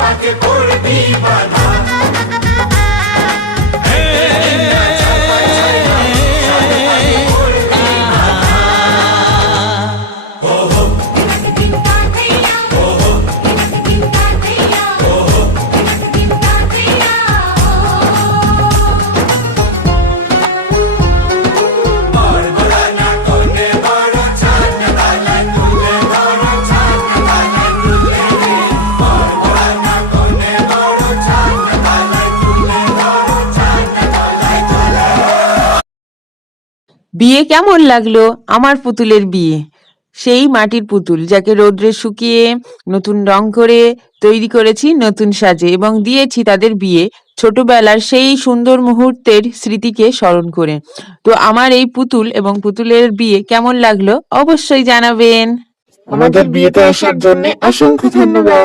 তাকে পড়বি বাধা। বিয়ে কেমন লাগলো? আমার পুতুলের বিয়ে, সেই মাটির পুতুল যাকে রোদ্রে শুকিয়ে নতুন রং করে তৈরি করেছি নতুন সাজে, এবং দিয়েছি তাদের বিয়ে ছোটবেলার সেই সুন্দর মুহূর্তের স্মৃতিকে স্মরণ করে। তো আমার এই পুতুল এবং পুতুলের বিয়ে কেমন লাগলো অবশ্যই জানাবেন। আমাদের বিয়েতে আসার জন্য অসংখ্য ধন্যবাদ।